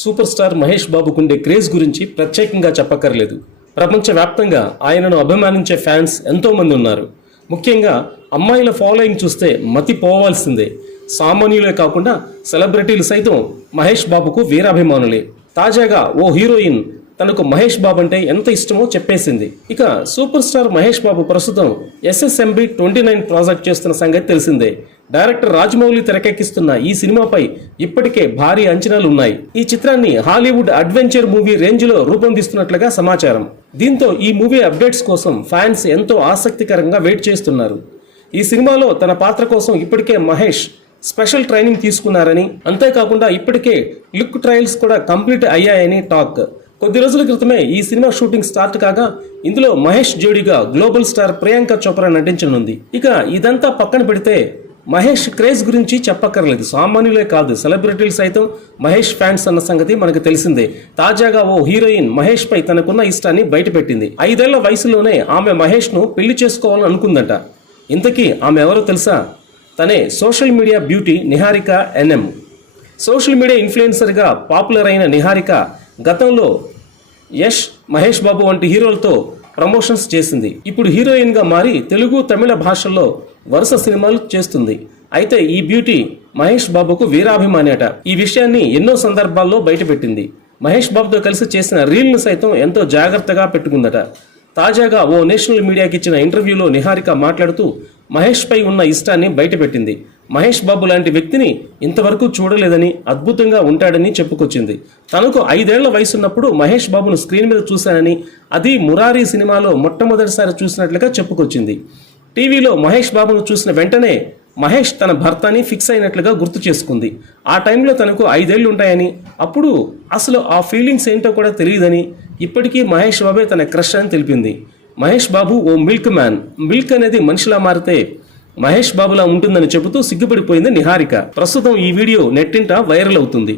Super star Mahesh బాబుకుండే craze గురించి ప్రత్యేకంగా చెప్పక్కర్లేదు. ప్రపంచవ్యాప్తంగా ఆయనను అభిమానించే ఫ్యాన్స్ ఎంతోమంది ఉన్నారు. ముఖ్యంగా అమ్మాయిల ఫాలోయింగ్ చూస్తే మతి పోవాల్సిందే. సామాన్యులే కాకుండా సెలబ్రిటీలు సైతం మహేష్ బాబుకు వీరాభిమానులే. తాజాగా ఓ హీరోయిన్ తనకు మహేష్ బాబు అంటే ఎంత ఇష్టమో చెప్పేసింది. ఇక సూపర్ స్టార్ మహేష్ బాబు ప్రస్తుతం SSMB 29 ప్రాజెక్ట్ చేస్తున్న సంగతి తెలిసిందే. డైరెక్టర్ రాజమౌళి తెరకెక్కిస్తున్న ఈ సినిమాపై ఇప్పటికే భారీ అంచనాలు ఉన్నాయి. ఈ చిత్రాన్ని హాలీవుడ్ అడ్వెంచర్ మూవీ రేంజ్ లో రూపొందిస్తున్నట్లుగా సమాచారం. దీంతో ఈ మూవీ అప్డేట్స్ కోసం ఫ్యాన్స్ ఎంతో ఆసక్తికరంగా వెయిట్ చేస్తున్నారు. ఈ సినిమాలో తన పాత్ర కోసం ఇప్పటికే మహేష్ స్పెషల్ ట్రైనింగ్ తీసుకున్నారని, అంతేకాకుండా ఇప్పటికే లుక్ ట్రయల్స్ కూడా కంప్లీట్ అయ్యాయని టాక్. కొద్ది రోజుల క్రితమే ఈ సినిమా షూటింగ్ స్టార్ట్ కాగా ఇందులో మహేష్ జోడీగా గ్లోబల్ స్టార్ ప్రియాంక చోప్రా నటించనుంది. ఇక ఇదంతా పక్కన పెడితే మహేష్ క్రేజ్ గురించి చెప్పక్కర్లేదు. సామాన్యులే కాదు, సెలబ్రిటీలు సైతం మహేష్ ఫ్యాన్స్ అన్న సంగతి మనకు తెలిసిందే. తాజాగా ఓ హీరోయిన్ మహేష్ పై తనకున్న ఇష్టాన్ని బయటపెట్టింది. 5 ఏళ్ల వయసులోనే ఆమె మహేష్ ను పెళ్లి చేసుకోవాలని అనుకుందట. ఇంతకీ ఆమె ఎవరో తెలుసా? తనే social media beauty Niharika NM. Social media ఇన్ఫ్లుయెన్సర్గా పాపులర్ అయిన నిహారిక గతంలో యష్, మహేష్ బాబు వంటి హీరోలతో ప్రమోషన్స్ చేసింది. ఇప్పుడు హీరోయిన్గా మారి తెలుగు, తమిళ భాషల్లో వరుస సినిమాలు చేస్తుంది. అయితే ఈ బ్యూటీ మహేష్ బాబుకు వీరాభిమాని అట. ఈ విషయాన్ని ఎన్నో సందర్భాల్లో బయటపెట్టింది. మహేష్ బాబుతో కలిసి చేసిన రీల్ను సైతం ఎంతో జాగ్రత్తగా పెట్టుకుందట. తాజాగా ఓ నేషనల్ మీడియాకి ఇచ్చిన ఇంటర్వ్యూలో నిహారిక మాట్లాడుతూ మహేష్ పై ఉన్న ఇష్టాన్ని బయటపెట్టింది. మహేష్ బాబు లాంటి వ్యక్తిని ఇంతవరకు చూడలేదని, అద్భుతంగా ఉంటాడని చెప్పుకొచ్చింది. తనకు 5 ఏళ్ల వయసున్నప్పుడు మహేష్ బాబును స్క్రీన్ మీద చూశానని, అది మురారి సినిమాలో మొట్టమొదటిసారి చూసినట్లుగా చెప్పుకొచ్చింది. టీవీలో మహేష్ బాబును చూసిన వెంటనే మహేష్ తన భర్తని ఫిక్స్ అయినట్లుగా గుర్తు చేసుకుంది. ఆ టైంలో తనకు 5 ఏళ్లు ఉంటాయని, అప్పుడు అసలు ఆ ఫీలింగ్స్ ఏంటో కూడా తెలియదని, ఇప్పటికీ మహేష్ బాబే తన క్రష్ అని తెలిపింది. మహేష్ బాబు ఓ మిల్క్ మ్యాన్. మిల్క్ అనేది మనిషిలా మారితే మహేష్ బాబులా ఉంటుందని చెబుతూ సిగ్గుపడిపోయింది నిహారిక. ప్రస్తుతం ఈ వీడియో నెట్టింట వైరల్ అవుతుంది.